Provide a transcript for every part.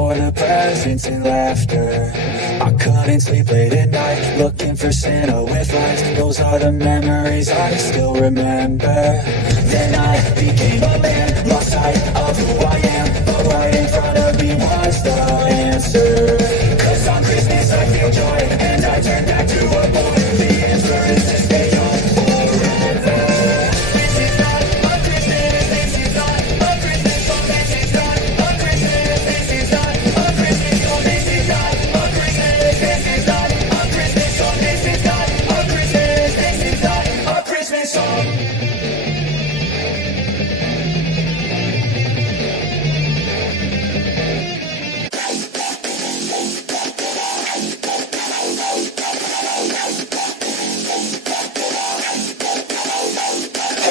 for the presents and laughter. I couldn't sleep late at night, looking for Santa with lights. Those are the memories I still remember. Then I became a man, lost sight of who I am, but right in front of me was the answer. 'Cause on Christmas I feel joy, and I turn back to a boy. The answer is to stay young forever. This is not a Christmas, this is not a Christmas song, this is not a Christmas, this is not a Christmas song, this is not a Christmas, this is not a Christmas song, this is not a Christmas, this is not a Christmas song.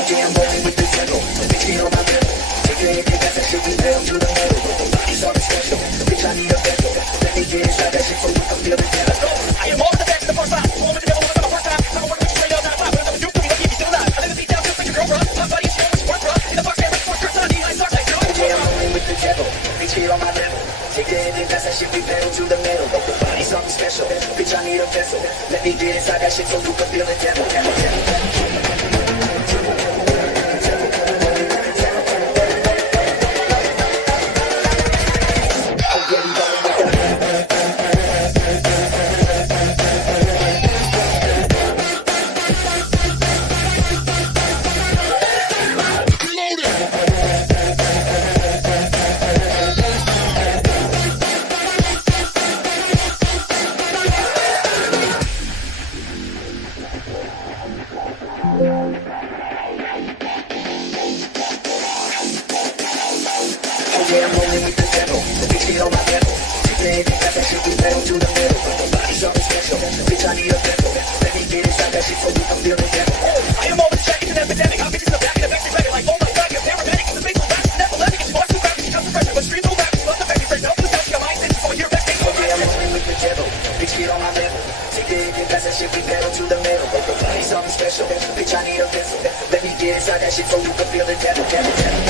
I'm rolling with the devil, bitch me on my level. Take it, that's that shit we nailed to the metal. It's all special, bitch I need a vessel. Let me get inside that shit so we can feel the devil. I am all the best, the first time. Born with the devil, I'm the first time. I'm a work with you straight up, not a five. But I'm a dude, you lucky if you're still alive. I live the beat down just like your girl, bruh. My body is still with sport, bruh. In the box, man, like sports, I need high stars like you. Yeah, I'm rolling with the devil, bitch me on my level. Take it, that's that shit we pedal to the metal. The body's something special, bitch I need a vessel. Let me get inside that shit so you can feel the devil. Yeah, I'm rolling with the devil, bitch get on my level. Take it, that's that shit we pedal to the middle. The body's something special, bitch I need a vessel. Let me get inside that shit so we can feel the devil. I am over the track, it's an epidemic. I'm bitches in the back, in the backstreet record like, oh my god, you're paramedic. It's a big old rap, it's an epileptic. It's far too rapid, she comes to pressure, but streets don't rap. She loves the back, fresh, no, this house, she got mindset. She's going here back, oh yeah, I'm rolling with the devil, bitch get on my level. Take it, that's that shit we pedal to the middle. The body's something special, bitch I need a vessel. Let me get inside that shit so you can feel the devil, devil, devil.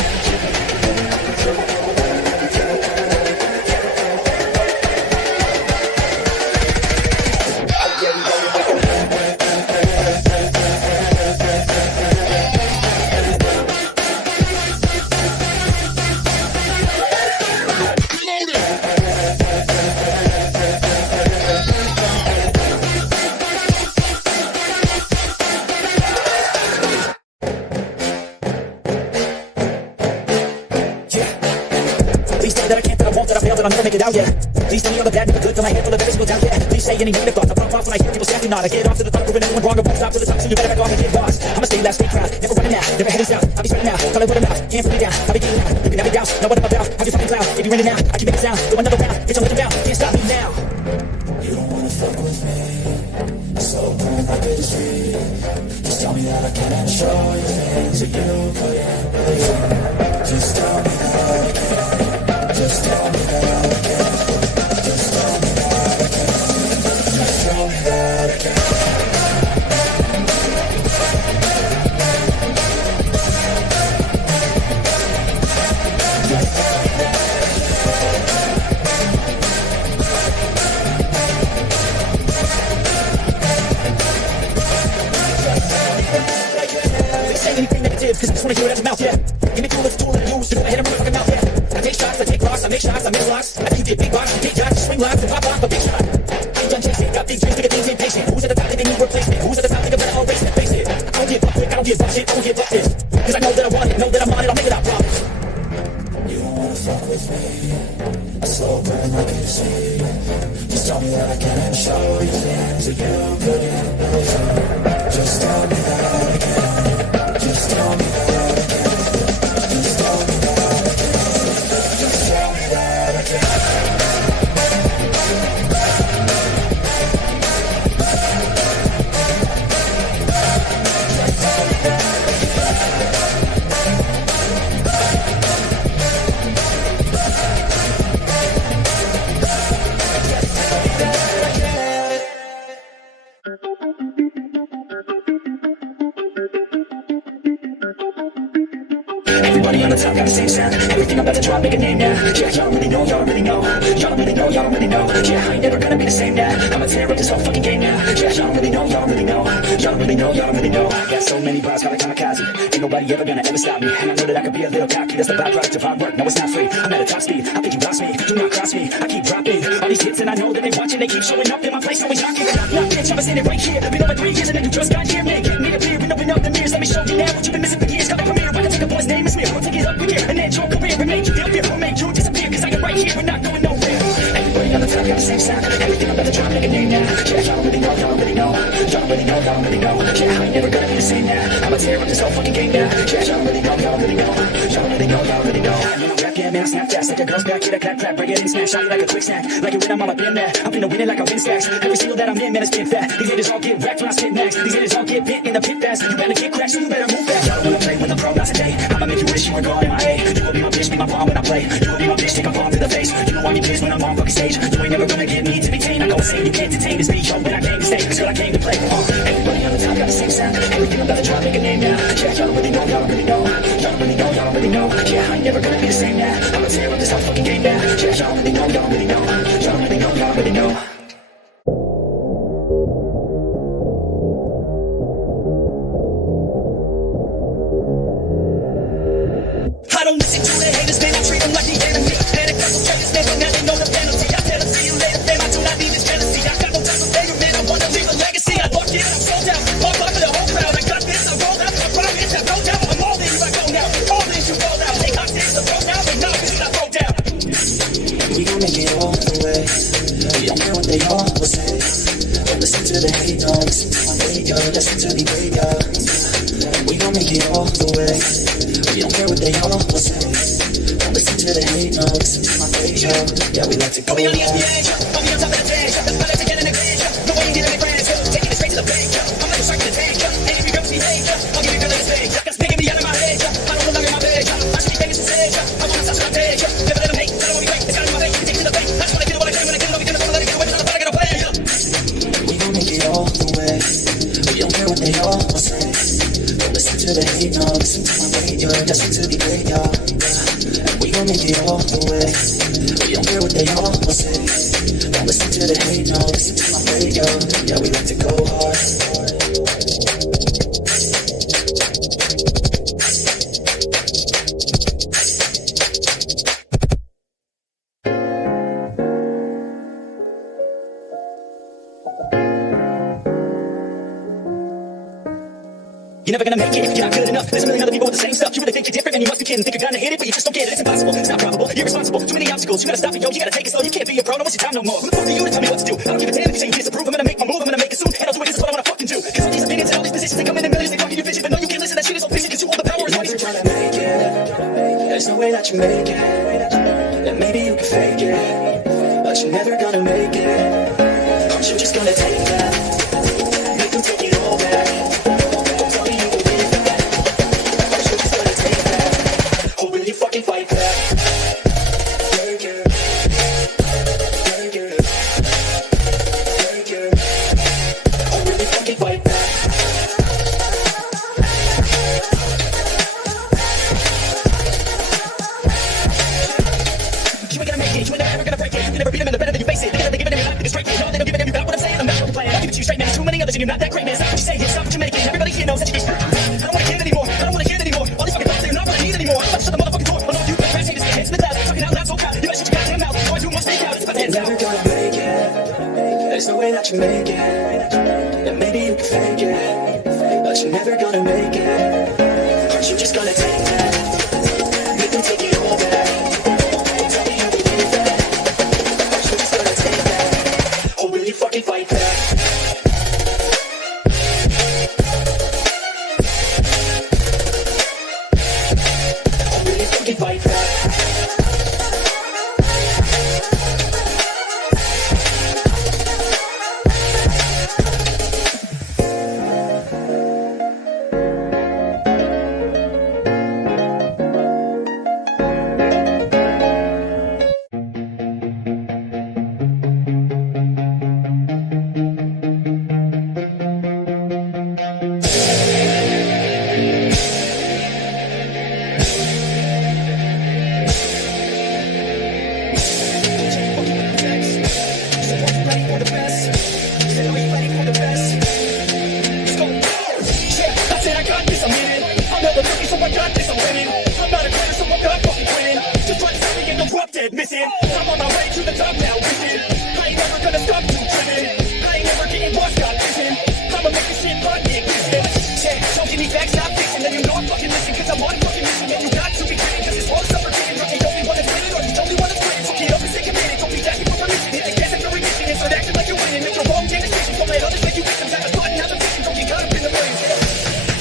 Please say that I can't, that I won't, that I failed, that I'll never make it out, yeah. Please tell me all the bad, never good, fill my head full of every single doubt, yeah. Please say any negative thoughts, I pop off when I hear people say you're not. I get off to the top, proving everyone wrong, I won't stop to the top, so you better back off and get lost. I'ma stay last, stay proud, never running out, never heading south. I'll be spreading out, call it word of mouth, can't put me down, I'll be getting out. You can have it down, know what I'm about, have your fucking cloud, if you're running out, I keep making sound, do another round, bitch I'm looking down, can't stop me now. You don't wanna fuck with me, I'm so burn like a street. Just tell me that I can show you things that you couldn't believe. Just tell me that I can. Just tell me that I can. Just tell me that I can. Just tell me that I can. Say anything negative, cause I just wanna hear it out your mouth, yeah. Give me cool as a tool that I use to go ahead and run my fucking mouth, yeah. I take shots, I take rocks, I make shots, I miss locks. I think you did big box, you take shots, swing locks, and pop off a big shot. I ain't done chasing, got big dreams, bigger things, impatient. Who's at the top, they need replacement. Who's at the top, they better erase it, face it. I don't give up quick, I don't give up shit, I don't give up this. Cause I know that I want it, know that I'm on it, I'll make it, I promise. You don't wanna fuck with me, I slow burn like you see. Just tell me that I can show you things that you couldn't believe. Just tell me that I can. Just tell me that I can. Just tell me that I can. Just tell me that I can. Everybody Everybody on the top got the same sound. Everything I'm about to drop, make a name now. Yeah, y'all really know, y'all really know. Y'all really know, y'all really know. Yeah, I ain't never gonna be the same now. I'ma tear up this whole fucking game now. Yeah, y'all really know, y'all really know. Y'all really know, y'all really know. I got so many bars, feel like kamikaze. Ain't nobody ever gonna ever stop me. And I know that I could be a little cocky. That's the byproduct of hard work. No, it's not free. I'm at a top speed. I think you lost me. Do not cross me. I keep dropping all these hits, and I know that they watching. They keep showing up in my place, always knocking. Knock, bitch, I'm standing right here. Been over 3 years, and then you just got here. Man, get me a beer and open up the mirrors. Let me show you now what you've been missing for years. Got the premiere. I can take a boy's name and smear. We'll take it up in here and end your career and make you feel fear. We'll make you disappear, cause I am right here. We're not going nowhere. Everybody on the top got the same sound. Everything I'm about to drop, make a name now. Yeah, y'all really know, y'all really know. Y'all really know, y'all really know. Yeah, I ain't never gonna be the same now. I'ma tear up this whole fucking game now. Yeah, y'all really know, y'all really know. Y'all really know, y'all really know. When I rap, yeah, man, I snap fast. Like a girl's back, hit a clap, clap, break it in, smash, shot it like a quick snack. Like it when I'm all up in there. I'm finna win it like I win stacks. Every single that I'm in, man, it's been fat. These haters all get wrecked when I spit max. These haters all get bit in the pit fast. You better get crashed, so you better move fast. Y'all wanna play with the pro, not today. I'ma make you wish you were gone in my A. You will be my bitch, be my palm when I play. You will be my bitch, take a palm to the face. You know I'm your kids when I'm on fucking stage. You ain't never gonna get me to be tame. I go insane, you can't detain this beat. Yo, when I came to stay, it's what I came to play. Everybody on the top got the same sound. Everything I'm about to drop, make a name now. Yeah, y'all really know, y'all really know. Y'all really know, y'all really know. Yeah, I ain't never gonna be the same now. I'ma tear up this whole fucking game now. Yeah, y'all really know, y'all really know. Y'all really know, y'all really know. I don't listen to the haters, man, I treat them like the enemy. And a couple checkers, man, but now they know the penalty. I tell them, see you later, fam, I do not need this jealousy. I got no time for favorite, man, I wanna leave a legacy. I walked in, I'm sold out, all up for the whole crowd. I got this, I rolled out, my promise, I rolled out. I'm all in, you I go now, all in, you roll out. Take hot this, I roll down, but no, this is not roll down. We gon' make it all the way. We don't care what they all will say. Don't listen to the hate, no, listen to my radio, listen to the radio. We gon' make it all the way. We don't care what they all will say. Don't listen to the hate, no, listen to my radio. Yeah, we like to go Put me on the hard. NBA, put me on top of the page. I like to get in the grade, no way you get in the grade. Taking it straight to the bank, I'm like a shark in the tank. And if you girls behave, I'll give you girl in the stage. Got picking me out of my head, I don't belong in my bed. I should be begging to say, I wanna touch my page. Never let them hate, I don't want me great. It's got in my face, you can take it to the bank. I just wanna get it when I can, when I get it, I'm gonna let it get away. I'm gonna get away. We gon' make it all the way. We don't care what they all will say. Don't listen to the hate, no, listen to my radio, listen to the radio. And we gon' make it all the way. We don't care what they all will say. Don't listen to the hate, no, listen to my radio. Yeah, we like to go hard. You're never gonna make it if you're not good enough. There's a million other people with the same stuff. You really think you're different and you must be kidding. Think you're gonna hit it, but you just don't get it. It's impossible, it's not probable, you're responsible. Too many obstacles, you gotta stop it, yo. You gotta take it slow, you can't be a pro, don't waste your time no more. Who the fuck are you to tell me what to do? I don't give a damn if you say you disapprove. I'm gonna make my move, I'm gonna make it soon. And I'll do it, this is what I wanna fucking do. Cause all these opinions and all these positions, they come in millions, they fucking your vision. But no, you can't listen, that shit is all fiction. Cause you hold the power, it's You're never trying to make it. There's no way that you make it. And maybe you can fake it, but you're never gonna make it. Aren't you just gonna take that? Make them take it all back. Don't tell me you can win it back. Aren't you just gonna take that? Or will you fucking fight back? Take it. Take it. Take it. Or will you fucking fight back? You ain't gonna make it, you ain't never gonna break it. You can never beat them in the better than you face it. They're giving them your life, it's straight. No, they don't give a damn, you got what I'm saying. I'm not what you're playing. I'll give it to you straight, man. Too many others and you're not that great, man. Stop what you say, it's not what you're making. Everybody here knows that you get screwed. I don't wanna hear it anymore. I don't wanna hear it anymore. All these fucking thoughts that you're not gonna need anymore. I'm about to shut the motherfucking door. Oh no, you better crash, haters, get hands in the clouds. Talking out loud so proud. You better shut your goddamn mouth. Or I do more stay out. It's about to You're end never out. gonna make it. There's no way that you make it. And maybe you can fake it, but you're never gonna make it. Aren't you just gonna take that? Make them take it all back. Tell me you can win it back. Aren't you just gonna take that? Or will you fucking fight back? Or will you fucking fight back? listen. I'm on my way to the top now, listen. I ain't never gonna stop you dreaming. I ain't never getting lost, got vision. I'ma make this shit run, yeah, listen. Yeah, don't give me back, stop fixing. Then you know I'm fucking missing, cause I'm on a fucking mission. And you got to be kidding, cause this world's suffocating. You're the only one that's winning, or you only one that's winning. So get up and stay committed, don't be asking for permission. Hit the gas if you're ignition, and start acting like you're winning. Make your wrong damn decisions, don't let others make you victims. Have a thought and have a vision, don't get caught up in the flames.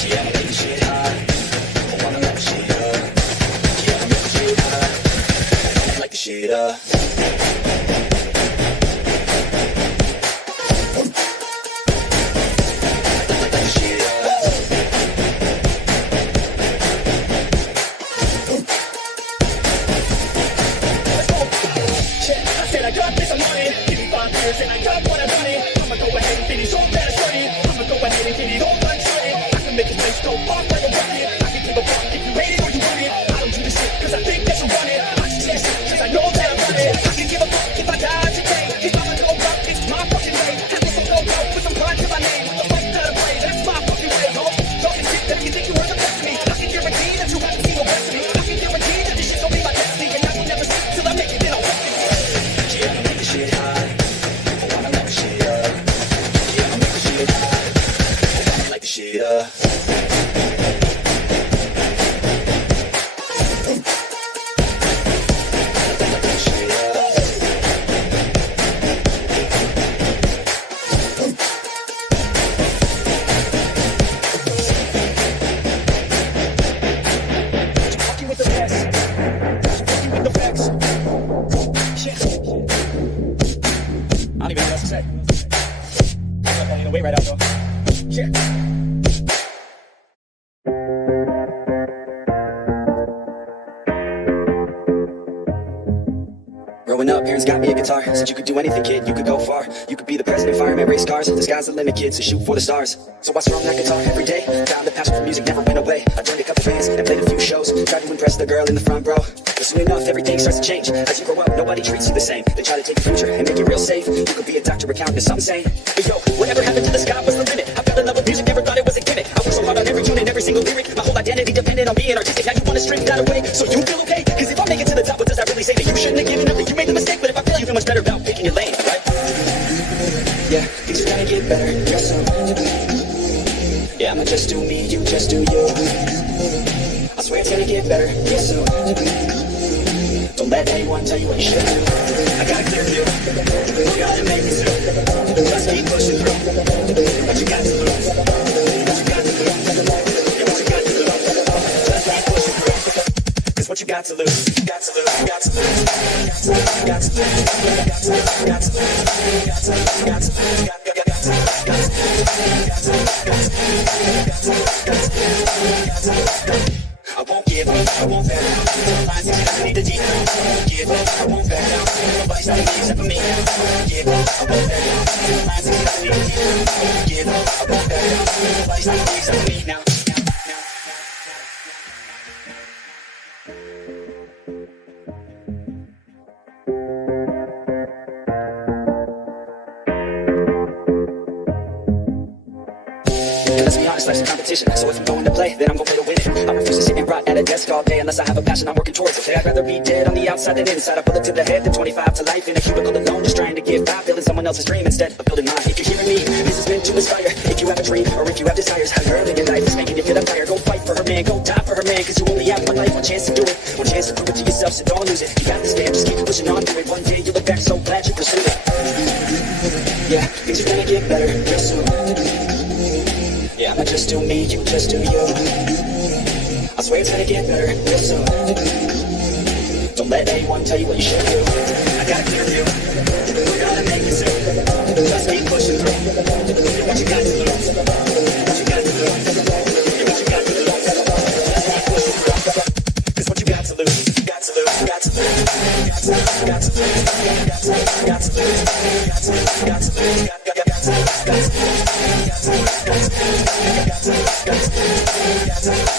Yeah, I'ma make this shit hot. I wanna light the shit up. Yeah, I'ma make this shit hot. I wanna light the shit up. I got this, I'm on it. Give me 5 years and I got what I wanted. I'ma go ahead and finish all that I started. I'ma go ahead and get it all uncharted. I can make this place go off like a rocket. I can give a fuck if you hate it or you want it. I don't do this shit cause I think that you want it. I just this shit cause I know that I want it. I can give a fuck if I die today. If I'ma go up, it's my fucking way. And this will go up with some pride to my name. What the fuck that I play? That's my fucking way, ho. Talking shit that you think you were the best of me. I can guarantee that you haven't seen the rest of me. I can guarantee that this shit gon' be my destiny. And I will never sleep till I make it, then I'll rest it. Yeah, I'ma make this shit hot. I wanna light the shit up. Yeah, I'ma make this shit hot. I wanna light the shit up. Fucking with the best. Fucking with the facts. Shit. I don't even know what else to say. I'm on the way right out though. Yeah. Growing up, parents got me a guitar. Said you could do anything, kid, you could go far. You could be the president, fireman, race cars. The sky's the limit, kid, so shoot for the stars. So I strum that guitar every day. Found the passion for music never went away. I joined a couple bands and played a few shows. Tried to impress the girl in the front row. But soon enough, everything starts to change. As you grow up, nobody treats you the same. They try to take your future and make it real safe. You could be a doctor, accountant, or something sane. But yo, whatever happened to the sky was the limit. I fell in love with music, never thought it was a gimmick. I worked so hard on every tune and every single lyric. My whole identity depended on being artistic. Now you wanna strip that away, so you feel okay? Cause if I make it to the top, what does that really say? That you shouldn't have given up, that you made the mistake. But if I feel you feel much better about picking your lane, right? Yeah, things are gonna get better, real soon. Yeah, I'ma just do me, you just do you. I swear it's gonna get better, real soon. Don't let anyone tell you what you should do. I got a clear view, you gotta make it through. Just keep pushing through. What you got to lose? What you got to lose? Yeah, what you got to lose? Just keep pushing through. Cause what you got to lose? Got to lose, got to lose. Got to lose, got to lose, got to lose, got to lose, got to lose, I won't give up, I won't back down. Lines that you need to deep down. I won't give up, I won't back down. Nobody's not me except for me. I won't give up, I won't back down. Lines that you need to deep down. I won't give up, I won't back down. Nobody's not me except for me now. Let's be honest, life's a competition. So if I'm going to play, then I'm going to play to win it. I refuse to sit and rot at a desk all day unless I have a passion I'm working towards. Okay, I'd rather be dead on the outside than inside. A bullet to the head than 25 to life in a cubicle alone, just trying to get by, building someone else's dream instead of building mine. If you're hearing me, this is meant to inspire. If you have a dream or if you have desires, have her in your life. It's making you feel on fire. Go fight for her man, go die for her man. Cause you only have one life, one chance to do it. One chance to prove it to yourself, so don't lose it. You got this, man, just keep pushing on to it. One day you'll look back so glad you pursued it. Yeah, things are gonna get better real soon. Yeah, I'ma just do me, you just do you. I swear it's gonna get better real soon. Don't let anyone tell you what you should do. I got a clear view, you gotta make it soon. Just keep pushing through. What you got to lose? What you got to lose? What you got to lose? Just keep pushing through. Cause what you got to lose? Got to lose, got to lose, got to lose, got to lose, got to lose, got to lose, got to lose, got to lose, got to lose.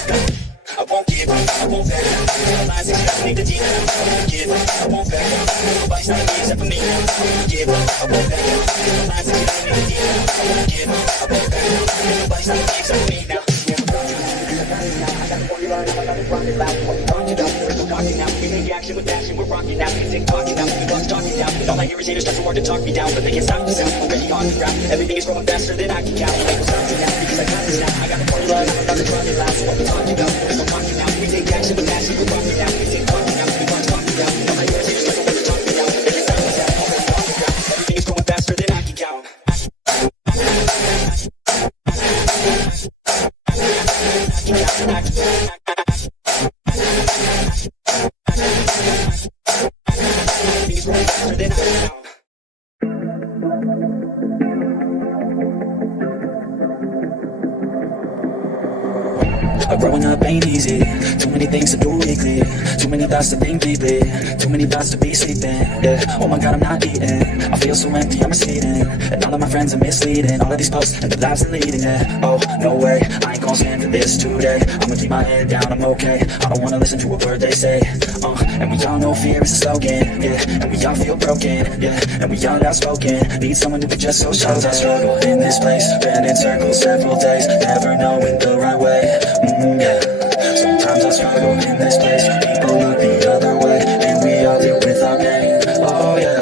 I won't give up, I won't back down. The lines that you need to deep down. I won't give up, I won't back down. Nobody's not me except for me. I won't give up, I won't back down. The lines that you need to deep down. I won't give up, I won't back down. Nobody's not me except for me now. I got the formula, I got the rocket loud. What we talking about? We're talking now. We make action with action. We're rocking now. Music talking. the irritators have to work to talk me down, but they can't stop the sound. Already on the ground, everything is growing faster than I can count. Like I'm starting now because I got this now. I got the formula, I'm about to run it loud. So what we talking about? We're talking now. We take action, but action, we're talking now. We take talking now. We want talking now. All my irritators like what we're talking about. They can't stop the sound. Already on the ground, everything is growing faster than I can count. Growing up ain't easy. Too many things to do weekly. Too many thoughts to think deeply. Too many thoughts to be sleeping. Yeah. Oh my God, I'm not eating. I feel so empty, I'm misleading. And all of my friends are misleading. All of these posts and the lives they're leading. Yeah. Oh, no way, I ain't gon' stand for this today. I'ma keep my head down, I'm okay. I don't wanna listen to a word they say. And we all know fear is a slogan. Yeah. And we all feel broken. Yeah. And we all outspoken. Need someone to be just so sure. I struggle in this place. Been in circles several days. Never knowing the right way. Yeah. Sometimes I struggle in this place. People look the other way, and we all deal with our pain. Oh yeah.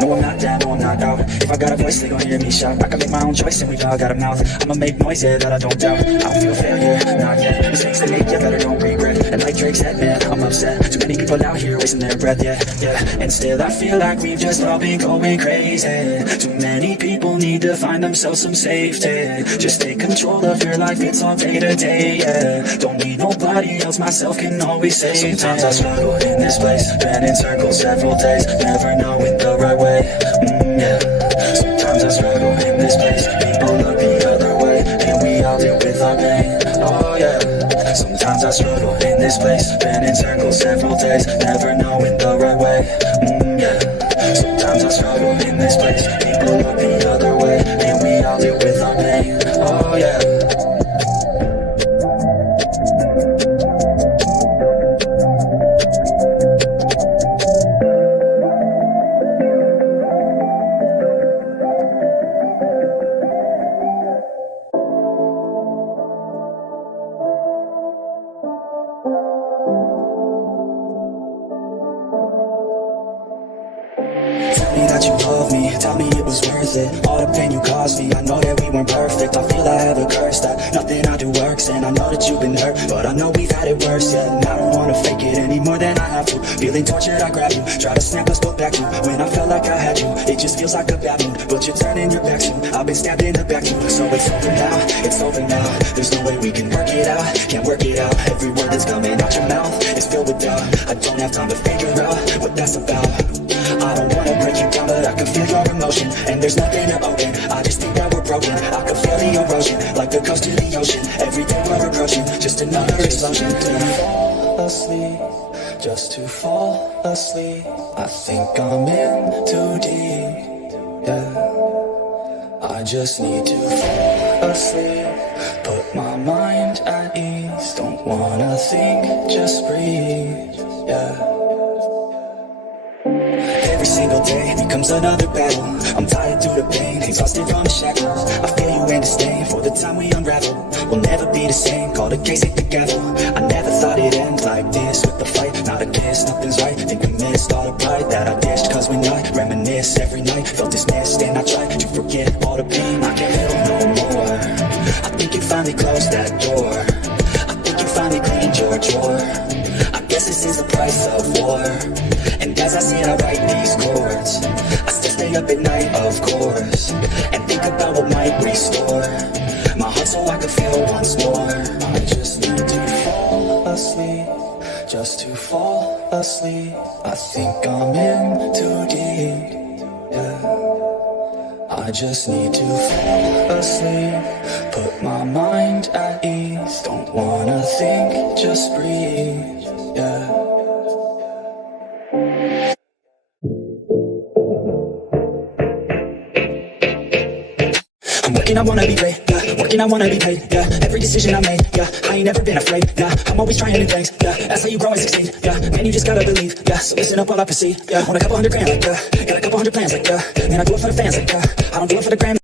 No, I'm not down, no, I'm not out. If I got a voice, they gon' hear me shout. I can make my own choice, and we all got a mouth. I'ma make noise, yeah, that I don't doubt. I don't feel failure, not yet. Mistakes they make, yeah, better don't regret. And like Drake said, man, I'm upset. Too many people out here wasting their breath, yeah, yeah. And still I feel like we've just all been going crazy. Too many people need to find themselves some safety. Just take control of your life, it's all day to day, yeah. Don't need nobody else, myself can always save me. Sometimes I struggle in this place. Been in circles several days. Never knowing the right way. Yeah. Sometimes I struggle in this place. People look the other way, and we all deal with our pain. Oh yeah. Sometimes I struggle in this place. Been in circles several days. Never knowing the right way. Yeah. Sometimes I struggle in this place. People look the other way, and we all deal with our pain. Oh yeah. That you love me, tell me it was worth it. All the pain you caused me, I know that we weren't perfect. I feel I have a curse that nothing I do works. And I know that you've been hurt, but I know we've had it worse, yeah. And I don't wanna fake it any more than I have to. Feeling tortured, I grab you, try to snap us both back to when I felt like I had you. It just feels like a bad mood, but you're turning your back soon. I've been stabbed in the back too, so it's over now, it's over now. There's no way we can work it out, can't work it out. Every word that's coming out your mouth is filled with doubt. I don't have time to figure out what that's about. I don't wanna break you down, but I can feel your emotion. And there's nothing to open, I just think that we're broken. I can feel the erosion, like the coast to the ocean. Every day we're approaching, just another explosion. To fall asleep, just to fall asleep. I think I'm in too deep, yeah. I just need to fall asleep, put my mind at ease. Don't wanna think, just breathe, yeah. Every single day becomes another battle. I'm tired through the pain, exhausted from the shackles. I feel you in disdain for the time we unravel. We'll never be the same, call the case, hit the gavel. I never thought it'd end like this with the fight. Not a kiss, nothing's right, think we missed all the pride that I dished. Cause when I reminisce every night, felt dismissed and I tried to forget all the pain. I can't feel no more. I think you finally closed that door. I think you finally cleaned your drawer. I guess this is the price of war. And as I sit, I write these chords. I still stay up at night, of course, and think about what might restore my heart so I can feel once more. I just need to fall asleep, just to fall asleep. I think I'm in too deep, yeah. I just need to fall asleep, put my mind at ease. Don't wanna think, just breathe, yeah. I'm working, I wanna be great, yeah. Working, I wanna be paid, yeah. Every decision I made, yeah. I ain't never been afraid, yeah. I'm always trying new things, yeah. That's how you grow and succeed, yeah. And you just gotta believe, yeah. So listen up while I proceed, yeah. Want a couple $100 grand, like, yeah. Got a couple hundred plans, like, yeah. And I do it for the fans, like, yeah. I don't do it for the gram.